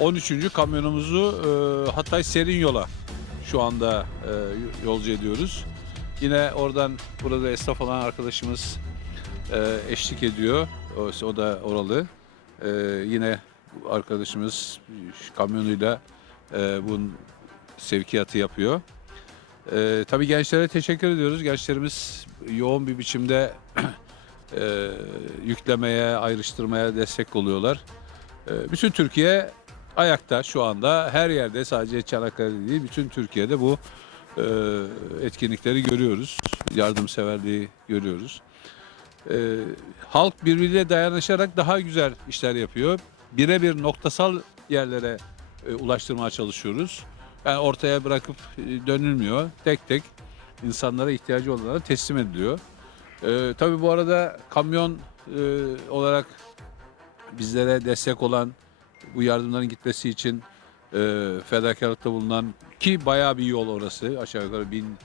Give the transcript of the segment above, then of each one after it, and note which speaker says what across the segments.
Speaker 1: 13. kamyonumuzu e, Hatay Serin Yola şu anda e, yolcu ediyoruz. Yine oradan burada esnaf olan arkadaşımız e, eşlik ediyor. O, o da oralı. E, yine arkadaşımız kamyonuyla e, bunun sevkiyatı yapıyor. E, tabii gençlere teşekkür ediyoruz. Gençlerimiz yoğun bir biçimde e, yüklemeye, ayrıştırmaya destek oluyorlar. E, bütün Türkiye ayakta şu anda her yerde sadece Çanakkale değil bütün Türkiye'de bu e, etkinlikleri görüyoruz. Yardımseverliği görüyoruz. E, halk birbiriyle dayanışarak daha güzel işler yapıyor. Birebir noktasal yerlere e, ulaştırmaya çalışıyoruz. Yani ortaya bırakıp e, dönülmüyor. Tek tek insanlara ihtiyacı olanlara teslim ediliyor. E, tabii bu arada kamyon e, olarak bizlere destek olan bu yardımların gitmesi için e, fedakarlıkta bulunan ki bayağı bir yol orası aşağı yukarı bin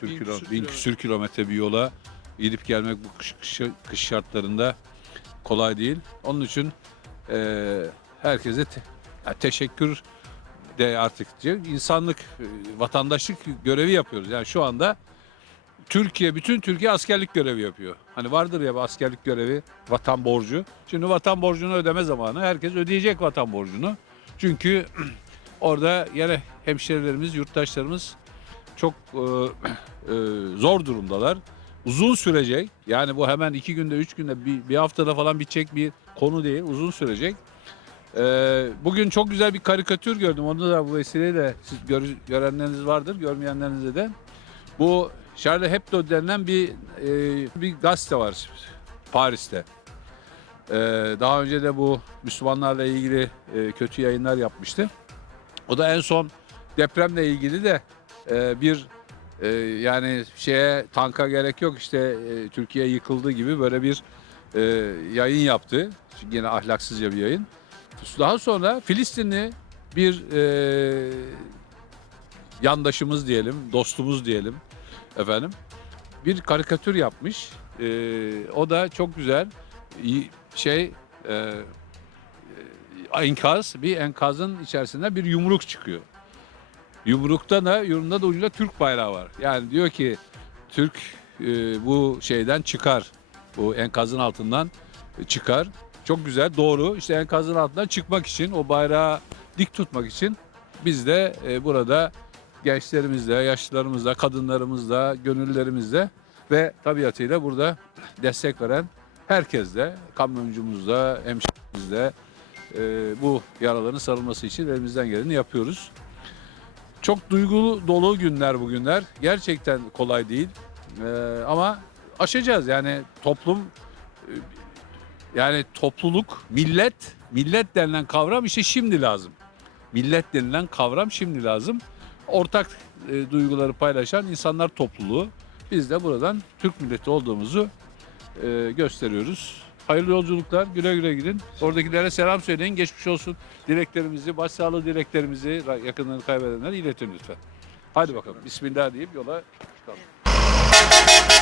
Speaker 1: küsür,
Speaker 2: Bin
Speaker 1: kilo,
Speaker 2: küsür
Speaker 1: bin küsür kilometre bir yola gidip gelmek bu kış, kış, kış şartlarında kolay değil. Onun için e, herkese te- teşekkür de artık insanlık, e, vatandaşlık görevi yapıyoruz. Yani şu anda Türkiye, bütün Türkiye askerlik görevi yapıyor. Hani vardır ya askerlik görevi, vatan borcu. Şimdi vatan borcunu ödeme zamanı. Herkes ödeyecek vatan borcunu. Çünkü orada yine hemşerilerimiz, yurttaşlarımız çok e, e, zor durumdalar. Uzun sürecek. Yani bu hemen iki günde, üç günde, bir, bir haftada falan bitecek bir konu değil. Uzun sürecek. E, bugün çok güzel bir karikatür gördüm. Onu da bu vesileyle siz gör- görenleriniz vardır, görmeyenlerinize de. Bu Charlie Hebdo denilen bir e, bir gazete var Paris'te. E, daha önce de bu Müslümanlarla ilgili e, kötü yayınlar yapmıştı. O da en son depremle ilgili de e, bir e, yani şeye tanka gerek yok işte e, Türkiye yıkıldı gibi böyle bir e, yayın yaptı. Yine ahlaksızca bir yayın. Daha sonra Filistinli bir e, yandaşımız diyelim, dostumuz diyelim efendim bir karikatür yapmış. Ee, o da çok güzel şey e, e, enkaz bir enkazın içerisinde bir yumruk çıkıyor. Yumrukta da yumrukta da ucunda Türk bayrağı var. Yani diyor ki Türk e, bu şeyden çıkar. Bu enkazın altından çıkar. Çok güzel doğru. İşte enkazın altından çıkmak için o bayrağı dik tutmak için biz de e, burada gençlerimizle, yaşlılarımızla, kadınlarımızla, gönüllerimizle ve tabiatıyla burada destek veren herkesle, kamyoncumuzla, hemşehrimizle e, bu yaraların sarılması için elimizden geleni yapıyoruz. Çok duygulu dolu günler bugünler. Gerçekten kolay değil. E, ama aşacağız. Yani toplum e, yani topluluk, millet, millet denilen kavram işte şimdi lazım. Millet denilen kavram şimdi lazım ortak e, duyguları paylaşan insanlar topluluğu. Biz de buradan Türk milleti olduğumuzu e, gösteriyoruz. Hayırlı yolculuklar, güle güle gidin. Oradakilere selam söyleyin, geçmiş olsun. Dileklerimizi, başsağlığı dileklerimizi yakınlarını kaybedenlere iletin lütfen. Hadi bakalım, Bismillah deyip yola çıkalım.